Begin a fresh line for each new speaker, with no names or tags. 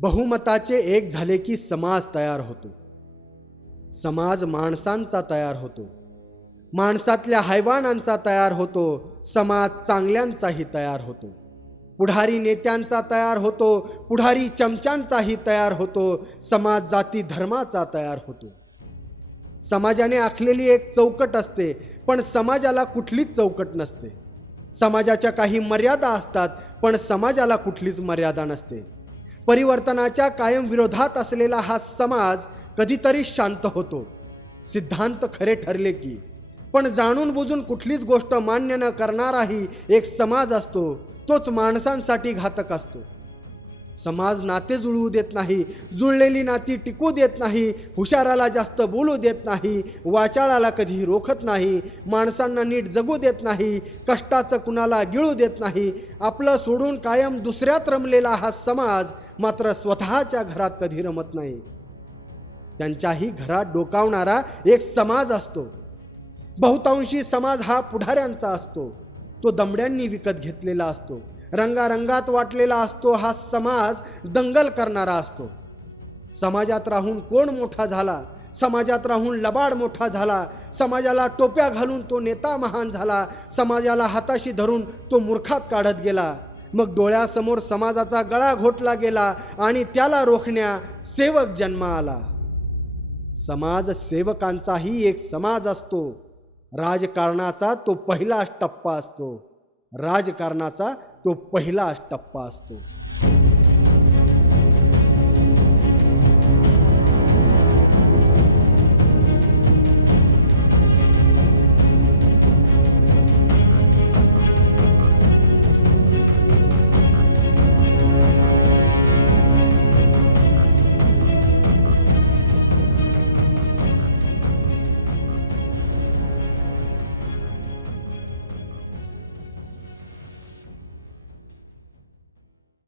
बहुमताचे एक झाले की समाज तयार होतो. समाज माणसांचा तयार होतो. माणसातल्या हैवानांचा तयार होतो समाज चांगल्यांचाही तयार होतो. पुढारी नेत्यांचा तयार होतो पुढारी चमच्यांचाही तयार होतो समाज जाती धर्माचा तयार होतो. समाजाने आखलेली एक चौकट असते पण समाजाला कुठलीच चौकट नसते. समाजाच्या काही मर्यादा असतात पण समाजाला कुठलीच मर्यादा नसते. परिवर्तनाच्या कायम विरोधात असलेला हा समाज कधीतरी शांत होतो. सिद्धांत खरे ठरले की पण जाणून बुजून कुठलीच गोष्ट मान्य न करणाराही एक समाज असतो तोच माणसांसाठी घातक असतो. समाज नाते जुळवू देत नाही जुळलेली नाती टिकू देत नाही हुशाराला जास्त बोलू देत नाही वाचाळाला कधीही रोखत नाही माणसांना नीट जगू देत नाही कष्टाचं कुणाला गिळू देत नाही आपलं सोडून कायम दुसऱ्यात रमलेला हा समाज मात्र स्वतःच्या घरात कधी रमत नाही. त्यांच्याही घरात डोकावणारा एक समाज असतो. बहुतांशी समाज हा पुढाऱ्यांचा असतो. तो दमड्यांनी विकत घेतलेला असतो. रंगारंगात वाटलेला असतो हा समाज दंगल करणारा असतो. समाजात राहून कोण मोठा झाला? समाजात राहून लबाड मोठा झाला. समाजाला टोप्या घालून तो नेता महान झाला. समाजाला हाताशी धरून तो मूर्खात काढत गेला. मग डोळ्यासमोर समाजाचा गळा घोटला गेला आणि त्याला रोखण्या सेवक जन्मा आला समाज सेवकांचाही एक समाज असतो. राजकारणाचा तो पहिलाच टप्पा असतो. राजकारणाचा तो पहिलाच टप्पा असतो.